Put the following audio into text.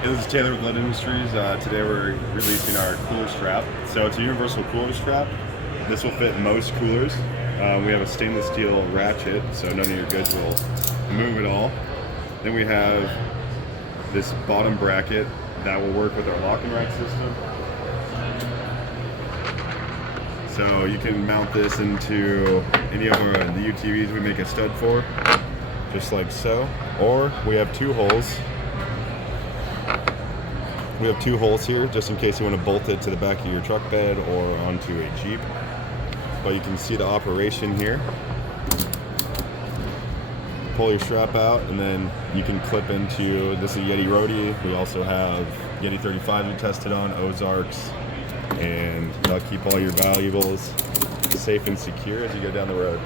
Hey, this is Taylor with Litt Industries. Today we're releasing our cooler strap. So it's a universal cooler strap. This will fit most coolers. We have a stainless steel ratchet, so none of your goods will move at all. Then we have this bottom bracket that will work with our lock and rack system. So you can mount this into any of the UTVs we make a stud for, just like so. Or we have two holes. We have two holes here just in case you want to bolt it to the back of your truck bed or onto a Jeep. But you can see the operation here. Pull your strap out and then you can clip into, this is a Yeti Roadie. We also have Yeti 35 we tested on, Ozarks, and that'll keep all your valuables safe and secure as you go down the road.